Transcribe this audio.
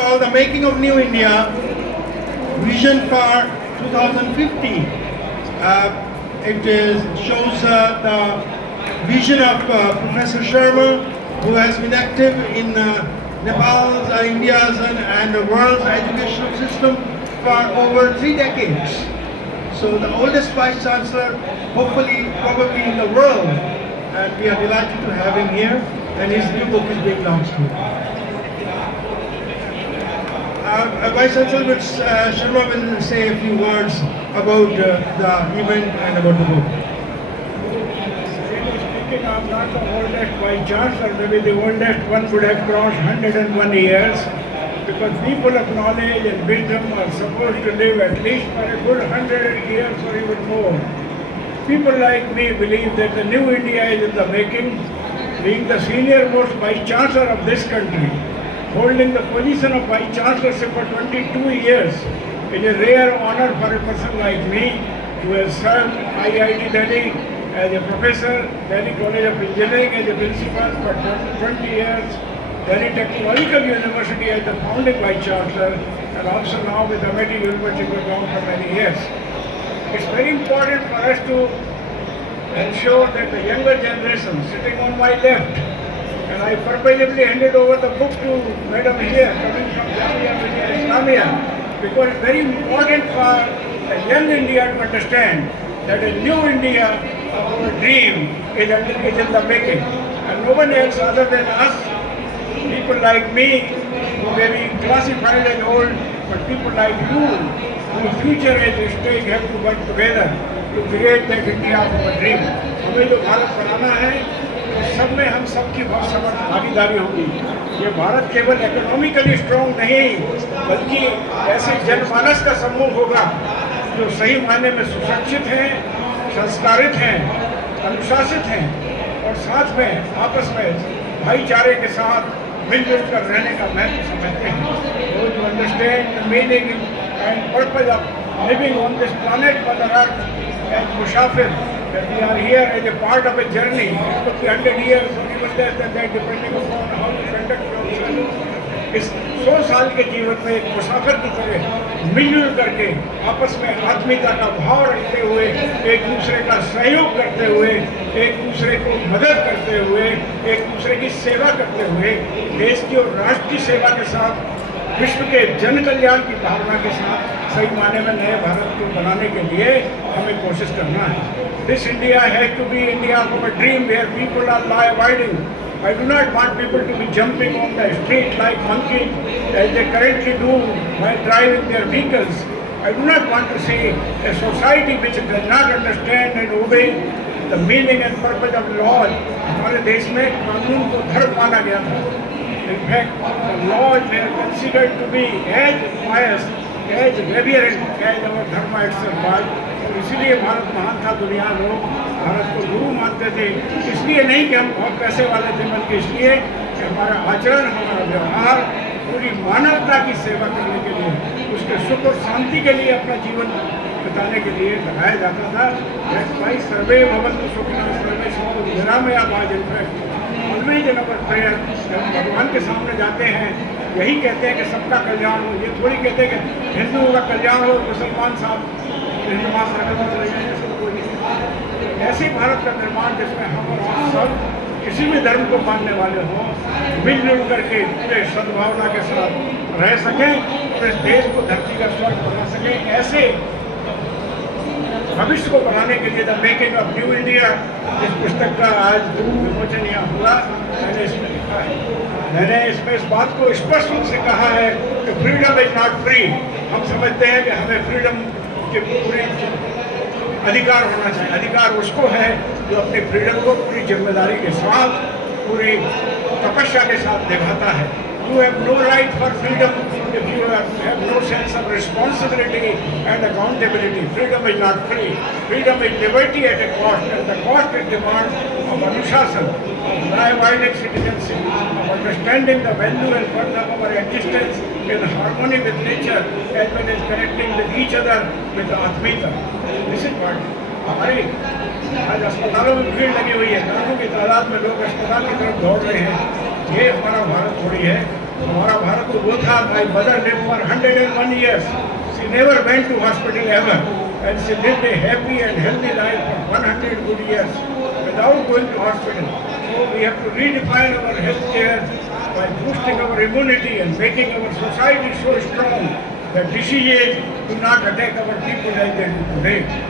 called The Making of New India, Vision for 2050. Shows the vision of Professor Sharma, who has been active in Nepal's, India's and the world's educational system for over 3 decades. So the oldest Vice Chancellor, hopefully, probably in the world, and we are delighted to have him here, and his new book is being launched here. Vice Chancellor Sharma will say a few words about the event and about the book. Speaking of not the oldest Vice Chancellor, maybe the oldest one would have crossed 101 years, because people of knowledge and wisdom are supposed to live at least for a good 100 years or even more. People like me believe that the new India is in the making. Being the senior most Vice Chancellor of this country, holding the position of Vice Chancellorship for 22 years, is a rare honor for a person like me, who has served IIT Delhi as a professor, Delhi College of Engineering as a principal for 20 years, Delhi Technological University as the founding Vice Chancellor, and also now with Amity University Gurgaon for many years. It's very important for us to ensure that the younger generation sitting on my left, and I purposely handed over the book to Madam here, coming from Jamia Millia Islamia, because it's very important for the young India to understand that a new India, our dream, is in the making. And no one else other than us, people like me, who may be classified as old, but people like you, whose future at this stage have to work together to create that India of our dream. हमें जो भारत बनाना है, सब में हम सबकी बहुत समर्थ भागीदारी होगी। ये भारत केवल इकोनॉमिकली स्ट्रॉन्ग नहीं, बल्कि ऐसे जनमानस का समूह होगा जो सही मायने में सुशिक्षित हैं, संस्कारित हैं, अनुशासित हैं और साथ में आपस में भाईचारे के साथ मिलजुल कर रहने का महत्व समझते हैं। Those who understand the meaning and purpose of living on this planet Mother Earth as musafir, that we are here as a part of a journey. It could be 100 years or even less than that, depending upon how you conduct yourself. इस 100 साल के जीवन में एक मुसाफिर की तरह मिलजुल करके आपस में आत्मीयता का भाव रखते हुए, एक दूसरे का सहयोग करते हुए, एक दूसरे को मदद करते हुए, एक दूसरे की सेवा करते हुए, देश की और राष्ट्र की सेवा के साथ, विश्व के जन कल्याण की भावना के साथ सही मायने में नए भारत को बनाने के लिए हमें कोशिश करना है। This India has to be India of a dream where people are law-abiding. I do not want people to be jumping on the street like monkeys as they currently do while driving their vehicles. I do not want to see a society which does not understand and obey the meaning and purpose of law. हमारे देश में कानून को धर्म माना गया था। In fact, the laws were considered to be as pious, as reverent as our dharma itself was. इसलिए भारत महान था, दुनिया लोग भारत को गुरु मानते थे। इसलिए नहीं कि हम बहुत पैसे वाले थे, बल्कि इसलिए कि हमारा आचरण, हमारा व्यवहार पूरी मानवता की सेवा करने के लिए, उसके सुख और शांति के लिए अपना जीवन बिताने के लिए लगाया जाता था। भाई सर्वे भवन्तु सुखिनः सर्वे सन्तु निरामयाः। In fact always in our prayer, जब भगवान के सामने जाते हैं, यही कहते हैं कि सबका कल्याण हो। ये थोड़ी कहते हैं कि हिंदुओं का कल्याण हो, मुसलमान साहब नमाज रखें। ऐसे भारत का निर्माण जिसमें हम और आप सब किसी भी धर्म को मानने वाले हों, मिलजुल करके पूरे सद्भावना के साथ रह सकें, पूरे देश को धरती का स्वर्ग बना सकें। ऐसे भविष्य को बनाने के लिए the making of new India, इस पुस्तक का आज विमोचन यहाँ हुआ। मैंने इसमें लिखा है, मैंने इसमें इस बात को स्पष्ट रूप से कहा है कि फ्रीडम इज नॉट फ्री। हम समझते हैं कि हमें फ्रीडम के पूरे अधिकार होना चाहिए। अधिकार उसको है जो अपनी फ्रीडम को पूरी जिम्मेदारी के साथ, पूरी तपस्या के साथ निभाता है। You have no right for freedom if you have no sense of responsibility and accountability. Freedom is not free. Freedom is liberty at a cost, and the cost it demands of Anushasan, of law-abiding citizenship, of understanding the value and worth of our existence in harmony with nature, as well as connecting with each other with Atmita. This is what हमारी आज अस्पतालों में भीड़ लगी हुई है, लाखों की तादाद में लोग अस्पताल की तरफ दौड़ रहे हैं। ये हमारा भारत थोड़ी है हमारा भारत तो वो था, my mother lived for 101 years. She never went to hospital ever. And she lived a happy and healthy life for 100 good years without going to hospital. So we have to redefine our health care by boosting our immunity and making our society so strong that diseases do not attack our people like they do today.